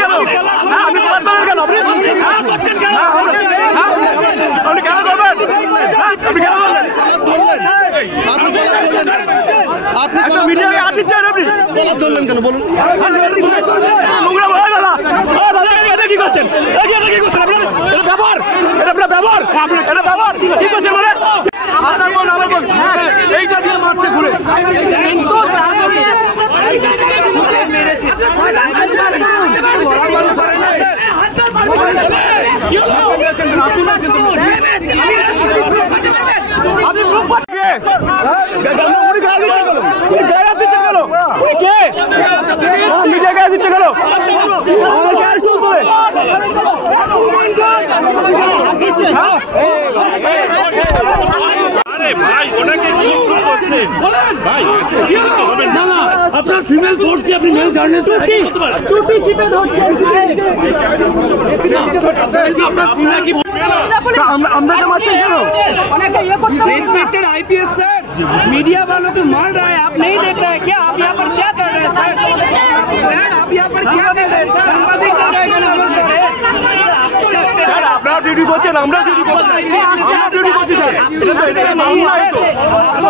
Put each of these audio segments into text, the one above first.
কেন? আপনি কলার কেন? আপনি কেন করবেন? আপনি কেন করবেন? আপনি মিডিয়াকে হাত দিচ্ছেন, আপনি কলার ধরলেন কেন বলুন? নোংরা ভয় দাদা, দাদা এটা কি করছেন? এটা কি করছেন আপনারা? এটা ব্যবহার, এটা আপনার ব্যবহার, এটা ব্যবহার কি করছেন মানে? আপনার বল, আমার বল, এইটা দিয়ে মারছে ঘুরে। আপনার ফিমেল ফোর্স কি আপনি মেল জার্নালিস্ট টুটি চিপে ধরছেন আপনার ফিমেল কি আমরা क्या मारते हैं रेस्पेक्टेड आईपीएस सर, मीडिया वालों को मार रहा है, आप नहीं देख रहे हैं क्या? आप यहाँ पर क्या कर रहे हैं सर? सर आप यहाँ पर क्या कर रहे हैं सर? আপনারা ডিউটি করছেন, আমরা ডিউটি করছি, আমরা ডিউটি করছি স্যার।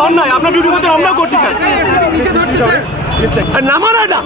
অন্যায়, আপনার ডিউটি করছেন, আমরা করছি স্যার। নামান এটা